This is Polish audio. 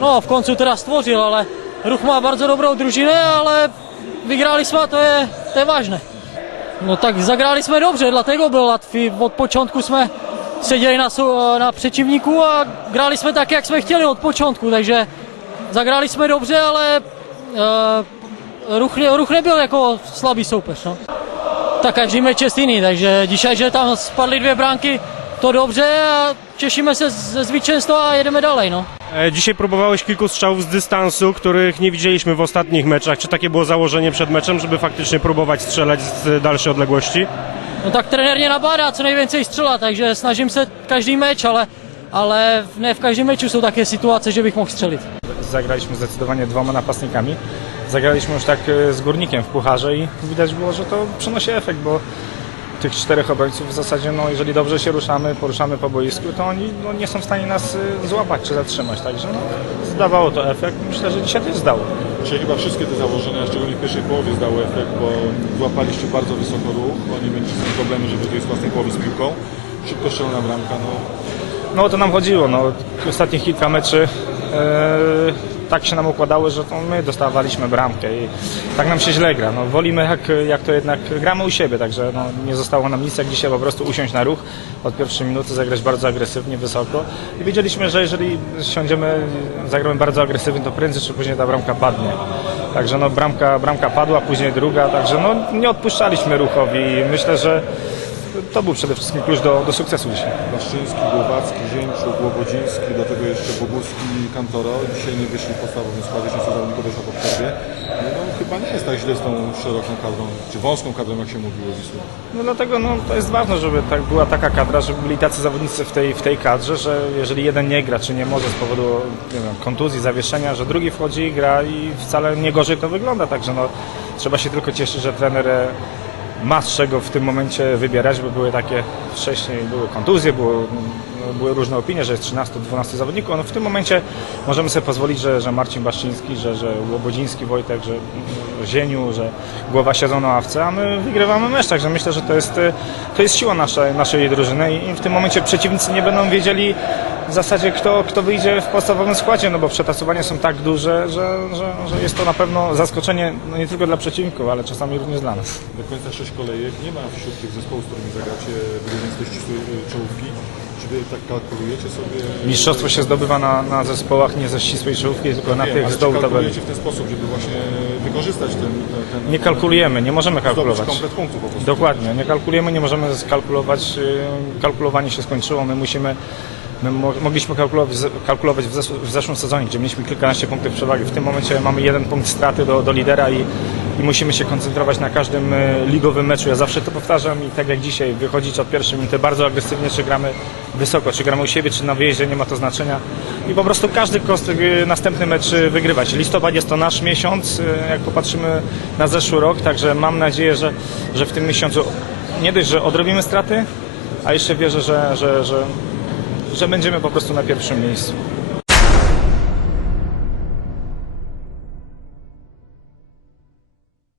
No, w końcu teraz stworzył, ale Ruch ma bardzo dobrą drużynę, ale wygraliśmy, a to je, to je ważne. No tak, zagraliśmy dobrze, dlatego był łatwiej. Od początku jsme seděli na, na przeciwniku a graliśmy tak, jak jsme chtěli od początku, takže zagrali jsme dobře, ale e, ruch, ruch nebyl jako slabý soupeř. No. Tak každý meč jest jiný, takže dzisiaj, že tam spadly dvě bránky, to dobře a cieszymy się ze zwycięstwa a jedeme dalej. No. E, Dzisiaj próbowałeś kilku strzałów z dystansu, których nie widzieliśmy w ostatnich meczach. Czy takie było założenie przed meczem, żeby faktycznie próbować strzelać z dalszej odległości? No tak trenér mě nabádá co nejvíce střela, takže snažím se každý meč, ale, ale ne v každém meču jsou také situace, že bych mohl střelit. Zagraliśmy zdecydowanie dwoma napastnikami. Zagraliśmy już tak e, z górnikiem w pucharze i widać było, że to przynosi efekt, bo tych czterech obrońców w zasadzie, no, jeżeli dobrze się ruszamy, poruszamy po boisku, to oni no, nie są w stanie nas e, złapać czy zatrzymać. Także no, zdawało to efekt. Myślę, że dzisiaj też zdało. Dzisiaj chyba wszystkie te założenia, szczególnie w pierwszej połowie, zdały efekt, bo złapaliście bardzo wysoko ruch. Oni mieli problemy, żeby wyjść z własnej połowy z piłką. Szybko strzelona bramka, no No o to nam chodziło. No, ostatnich kilka meczy e, tak się nam układało, że to my dostawaliśmy bramkę i tak nam się źle gra. No, wolimy jak, jak to jednak gramy u siebie, także no, nie zostało nam nic jak dzisiaj po prostu usiąść na ruch od pierwszej minuty, zagrać bardzo agresywnie, wysoko i wiedzieliśmy, że jeżeli siądziemy, zagramy bardzo agresywnie, to prędzej czy później ta bramka padnie. Także no, bramka, bramka padła, później druga, także no, nie odpuszczaliśmy ruchowi i myślę, że to był przede wszystkim klucz do, do sukcesu dzisiaj. Głowacki, Zięciuk, Łobodziński, do tego jeszcze Boguski i Kantoro. Dzisiaj nie wyszli w podstawowym składzie, często zawodników wyszło po przerwie. No, no chyba nie jest tak źle z tą szeroką kadrą, czy wąską kadrą, jak się mówiło Wisły. No dlatego no, to jest ważne, żeby tak była taka kadra, żeby byli tacy zawodnicy w tej, w tej kadrze, że jeżeli jeden nie gra, czy nie może z powodu wiem, kontuzji, zawieszenia, że drugi wchodzi i gra i wcale nie gorzej to wygląda. Także no, trzeba się tylko cieszyć, że trener e, ma z czego w tym momencie wybierać, bo były takie wcześniej, były kontuzje, było, no, były różne opinie, że jest 13-12 zawodników. No, w tym momencie możemy sobie pozwolić, że, że Marcin Baszczyński, że, że Łobodziński Wojtek, że Zieniu, że głowa siedzą na ławce, a my wygrywamy mecz, także myślę, że to jest, to jest siła naszej, naszej drużyny i w tym momencie przeciwnicy nie będą wiedzieli w zasadzie kto, kto wyjdzie w podstawowym składzie, no bo przetasowania są tak duże, że, że, że jest to na pewno zaskoczenie no nie tylko dla przeciwników, ale czasami również dla nas. Do końca sześć kolejek nie ma wśród tych zespołów, z którymi zagracie ścisłej y, czołówki. Czy wy tak kalkulujecie sobie? Mistrzostwo się zdobywa na, na zespołach nie ze ścisłej czołówki, tylko na tych z dołu tabeli. w ten sposób, żeby właśnie wykorzystać ten... ten, Nie kalkulujemy, nie możemy kalkulować. komplet punktów po prostu. Dokładnie, nie kalkulujemy, nie możemy skalkulować. y, Kalkulowanie się skończyło. My musimy. My mo- mogliśmy kalkulować, w, zesz- w zeszłym sezonie, gdzie mieliśmy kilkanaście punktów przewagi. W tym momencie mamy jeden punkt straty do, do lidera i, i musimy się koncentrować na każdym y, ligowym meczu. Ja zawsze to powtarzam i tak jak dzisiaj, wychodzić od pierwszej minuty bardzo agresywnie, czy gramy wysoko, czy gramy u siebie, czy na wyjeździe, nie ma to znaczenia. I po prostu każdy y, następny mecz y, wygrywać. Listopad jest to nasz miesiąc, jak popatrzymy na zeszły rok, także mam nadzieję, że, że w tym miesiącu nie dość, że odrobimy straty, a jeszcze wierzę, że, że, że, że będziemy po prostu na pierwszym miejscu.